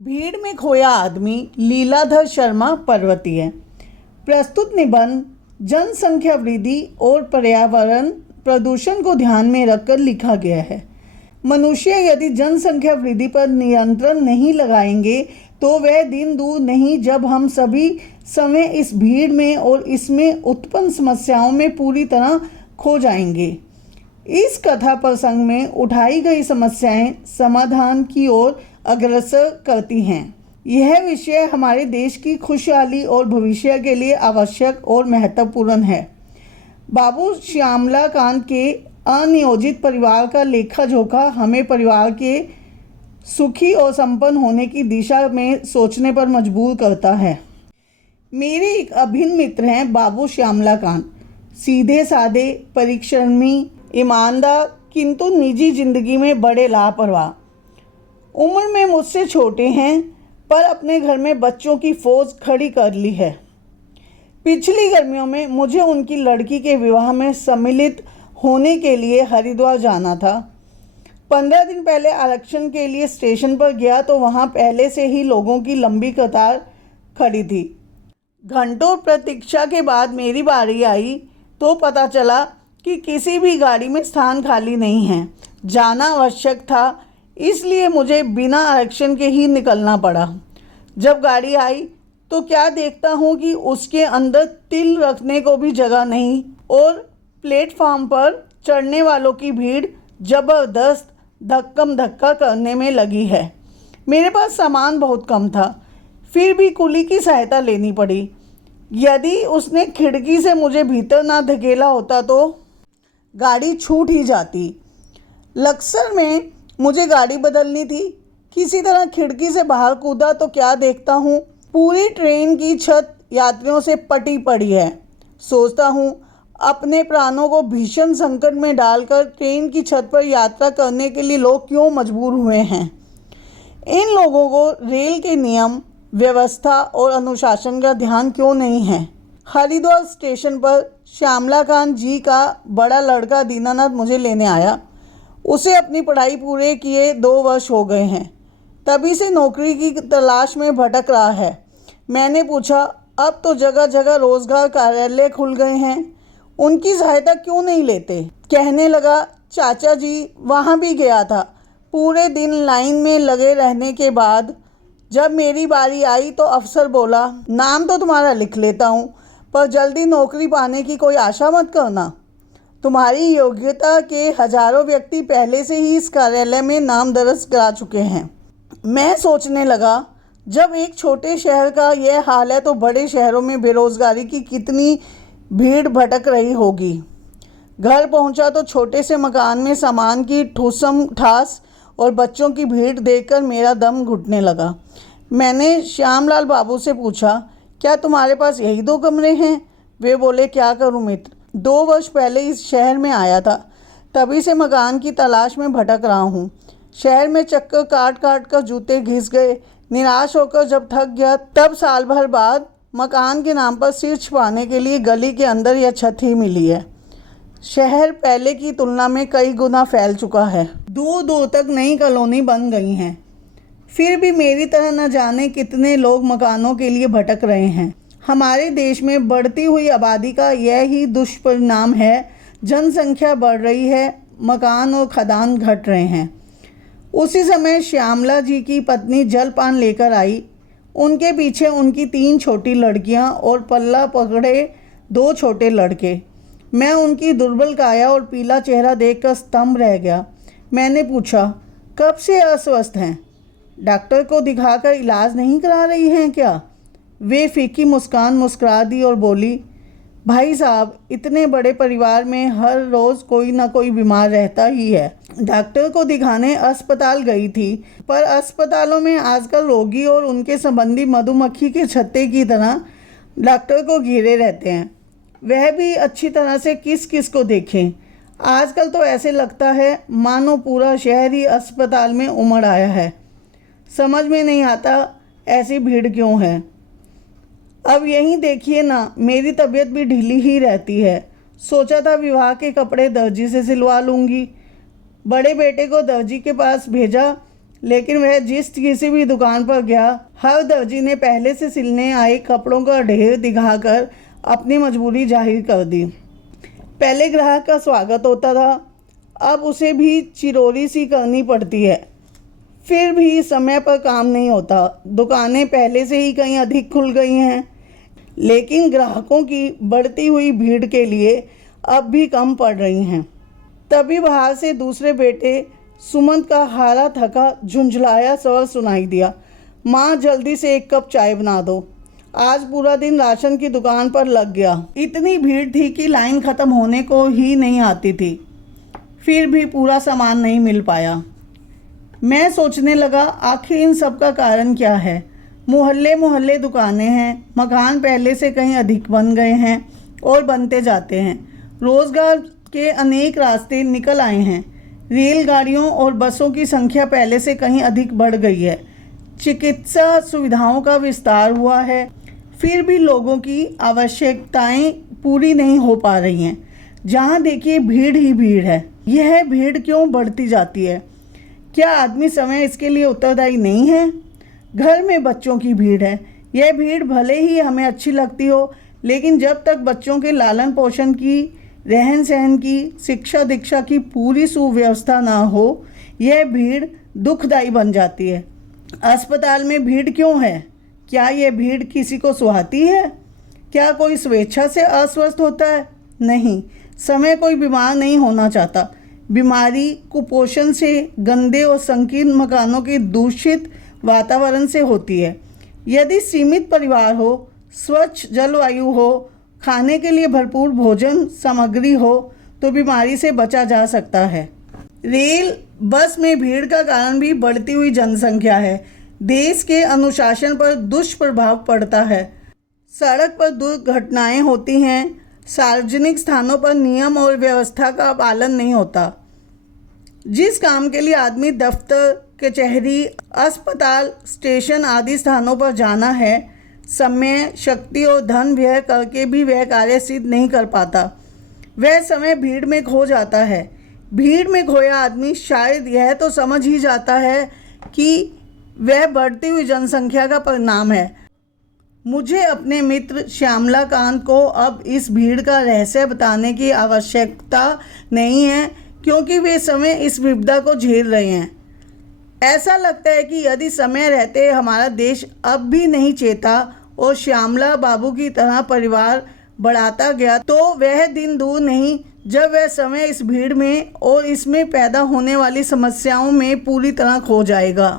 भीड़ में खोया आदमी लीलाधर शर्मा पर्वतीय। प्रस्तुत निबंध जनसंख्या वृद्धि और पर्यावरण प्रदूषण को ध्यान में रखकर लिखा गया है। मनुष्य यदि जनसंख्या वृद्धि पर नियंत्रण नहीं लगाएंगे तो वह दिन दूर नहीं जब हम सभी समय इस भीड़ में और इसमें उत्पन्न समस्याओं में पूरी तरह खो जाएंगे। इस कथा प्रसंग में उठाई गई समस्याएं समाधान की ओर अग्रसर करती हैं। यह विषय हमारे देश की खुशहाली और भविष्य के लिए आवश्यक और महत्वपूर्ण है। बाबू श्यामलाकांत के अनियोजित परिवार का लेखा जोखा हमें परिवार के सुखी और संपन्न होने की दिशा में सोचने पर मजबूर करता है। मेरे एक अभिन्न मित्र हैं बाबू श्यामलाकांत। सीधे साधे, परिश्रमी, ईमानदार, किंतु निजी जिंदगी में बड़े लापरवाह। उम्र में मुझसे छोटे हैं पर अपने घर में बच्चों की फौज खड़ी कर ली है। पिछली गर्मियों में मुझे उनकी लड़की के विवाह में सम्मिलित होने के लिए हरिद्वार जाना था। 15 दिन पहले आरक्षण के लिए स्टेशन पर गया तो वहाँ पहले से ही लोगों की लंबी कतार खड़ी थी। घंटों प्रतीक्षा के बाद मेरी बारी आई तो पता चला कि किसी भी गाड़ी में स्थान खाली नहीं है। जाना आवश्यक था, इसलिए मुझे बिना आरक्षण के ही निकलना पड़ा। जब गाड़ी आई तो क्या देखता हूँ कि उसके अंदर तिल रखने को भी जगह नहीं और प्लेटफॉर्म पर चढ़ने वालों की भीड़ ज़बरदस्त धक्कम धक्का करने में लगी है। मेरे पास सामान बहुत कम था, फिर भी कुली की सहायता लेनी पड़ी। यदि उसने खिड़की से मुझे भीतर ना धकेला होता तो गाड़ी छूट ही जाती। लक्सर में मुझे गाड़ी बदलनी थी। किसी तरह खिड़की से बाहर कूदा तो क्या देखता हूँ, पूरी ट्रेन की छत यात्रियों से पटी पड़ी है। सोचता हूँ अपने प्राणों को भीषण संकट में डालकर ट्रेन की छत पर यात्रा करने के लिए लोग क्यों मजबूर हुए हैं। इन लोगों को रेल के नियम, व्यवस्था और अनुशासन का ध्यान क्यों नहीं है। हरिद्वार स्टेशन पर श्यामलाकांत जी का बड़ा लड़का दीनानाथ मुझे लेने आया। उसे अपनी पढ़ाई पूरे किए 2 वर्ष हो गए हैं। तभी से नौकरी की तलाश में भटक रहा है। मैंने पूछा, अब तो जगह जगह रोजगार कार्यालय खुल गए हैं, उनकी सहायता क्यों नहीं लेते। कहने लगा, चाचा जी वहाँ भी गया था। पूरे दिन लाइन में लगे रहने के बाद जब मेरी बारी आई तो अफसर बोला, नाम तो तुम्हारा लिख लेता हूँ पर जल्दी नौकरी पाने की कोई आशा मत करना। तुम्हारी योग्यता के हजारों व्यक्ति पहले से ही इस कार्यालय में नाम दर्ज करा चुके हैं। मैं सोचने लगा, जब एक छोटे शहर का यह हाल है तो बड़े शहरों में बेरोजगारी की कितनी भीड़ भटक रही होगी। घर पहुंचा तो छोटे से मकान में सामान की ठूसम ठास और बच्चों की भीड़ देखकर मेरा दम घुटने लगा। मैंने श्यामलाल बाबू से पूछा, क्या तुम्हारे पास यही 2 कमरे हैं। वे बोले, क्या करूं मित्र, 2 वर्ष पहले इस शहर में आया था, तभी से मकान की तलाश में भटक रहा हूँ। शहर में चक्कर काट काट कर जूते घिस गए। निराश होकर जब थक गया तब साल भर बाद मकान के नाम पर सिर छिपाने के लिए गली के अंदर यह छत ही मिली है। शहर पहले की तुलना में कई गुना फैल चुका है। दूर दूर तक नई कॉलोनी बन गई हैं। फिर भी मेरी तरह न जाने कितने लोग मकानों के लिए भटक रहे हैं। हमारे देश में बढ़ती हुई आबादी का यह ही दुष्परिणाम है। जनसंख्या बढ़ रही है, मकान और खदान घट रहे हैं। उसी समय श्यामला जी की पत्नी जलपान लेकर आई। उनके पीछे उनकी 3 छोटी लड़कियां और पल्ला पकड़े 2 छोटे लड़के। मैं उनकी दुर्बल काया और पीला चेहरा देखकर स्तंभ रह गया। मैंने पूछा, कब से अस्वस्थ हैं? डॉक्टर को दिखाकर इलाज नहीं करा रही हैं क्या? वे फीकी मुस्कान मुस्कुरा दी और बोली, भाई साहब, इतने बड़े परिवार में हर रोज़ कोई ना कोई बीमार रहता ही है। डॉक्टर को दिखाने अस्पताल गई थी, पर अस्पतालों में आजकल रोगी और उनके संबंधी मधुमक्खी के छत्ते की तरह डॉक्टर को घेरे रहते हैं। वह भी अच्छी तरह से किस किस को देखें। आजकल तो ऐसे लगता है मानो पूरा शहर ही अस्पताल में उमड़ आया है। समझ में नहीं आता ऐसी भीड़ क्यों है। अब यहीं देखिए ना, मेरी तबीयत भी ढीली ही रहती है। सोचा था विवाह के कपड़े दर्जी से सिलवा लूँगी। बड़े बेटे को दर्जी के पास भेजा, लेकिन वह जिस किसी भी दुकान पर गया, हर दर्जी ने पहले से सिलने आए कपड़ों का ढेर दिखाकर अपनी मजबूरी जाहिर कर दी। पहले ग्राहक का स्वागत होता था, अब उसे भी चिरोरी सी करनी पड़ती है। फिर भी समय पर काम नहीं होता। दुकानें पहले से ही कहीं अधिक खुल गई हैं, लेकिन ग्राहकों की बढ़ती हुई भीड़ के लिए अब भी कम पड़ रही हैं। तभी बाहर से दूसरे बेटे सुमंत का हारा थका झुंझलाया स्वर सुनाई दिया। माँ, जल्दी से एक कप चाय बना दो। आज पूरा दिन राशन की दुकान पर लग गया। इतनी भीड़ थी कि लाइन ख़त्म होने को ही नहीं आती थी। फिर भी पूरा सामान नहीं मिल पाया। मैं सोचने लगा, आखिर इन सब का कारण क्या है। मोहल्ले मोहल्ले दुकानें हैं, मकान पहले से कहीं अधिक बन गए हैं और बनते जाते हैं। रोज़गार के अनेक रास्ते निकल आए हैं। रेलगाड़ियों और बसों की संख्या पहले से कहीं अधिक बढ़ गई है। चिकित्सा सुविधाओं का विस्तार हुआ है, फिर भी लोगों की आवश्यकताएं पूरी नहीं हो पा रही हैं। जहां देखिए भीड़ ही भीड़ है। यह भीड़ क्यों बढ़ती जाती है? क्या आदमी समय इसके लिए उत्तरदायी नहीं है? घर में बच्चों की भीड़ है। यह भीड़ भले ही हमें अच्छी लगती हो, लेकिन जब तक बच्चों के लालन पोषण की, रहन सहन की, शिक्षा दीक्षा की पूरी सुव्यवस्था ना हो, यह भीड़ दुखदायी बन जाती है। अस्पताल में भीड़ क्यों है? क्या यह भीड़ किसी को सुहाती है? क्या कोई स्वेच्छा से अस्वस्थ होता है? नहीं, समय कोई बीमार नहीं होना चाहता। बीमारी कुपोषण से, गंदे और संकीर्ण मकानों के दूषित वातावरण से होती है। यदि सीमित परिवार हो, स्वच्छ जलवायु हो, खाने के लिए भरपूर भोजन सामग्री हो, तो बीमारी से बचा जा सकता है। रेल बस में भीड़ का कारण भी बढ़ती हुई जनसंख्या है। देश के अनुशासन पर दुष्प्रभाव पड़ता है। सड़क पर दुर्घटनाएं होती हैं। सार्वजनिक स्थानों पर नियम और व्यवस्था का पालन नहीं होता। जिस काम के लिए आदमी दफ्तर, कचहरी, अस्पताल, स्टेशन आदि स्थानों पर जाना है, समय, शक्ति और धन व्यय करके भी वह कार्य सिद्ध नहीं कर पाता। वह समय भीड़ में खो जाता है। भीड़ में खोया आदमी शायद यह तो समझ ही जाता है कि वह बढ़ती हुई जनसंख्या का परिणाम है। मुझे अपने मित्र श्यामलाकांत को अब इस भीड़ का रहस्य बताने की आवश्यकता नहीं है, क्योंकि वे समय इस विपदा को झेल रहे हैं। ऐसा लगता है कि यदि समय रहते हमारा देश अब भी नहीं चेता और श्यामला बाबू की तरह परिवार बढ़ाता गया, तो वह दिन दूर नहीं जब वह समय इस भीड़ में और इसमें पैदा होने वाली समस्याओं में पूरी तरह खो जाएगा।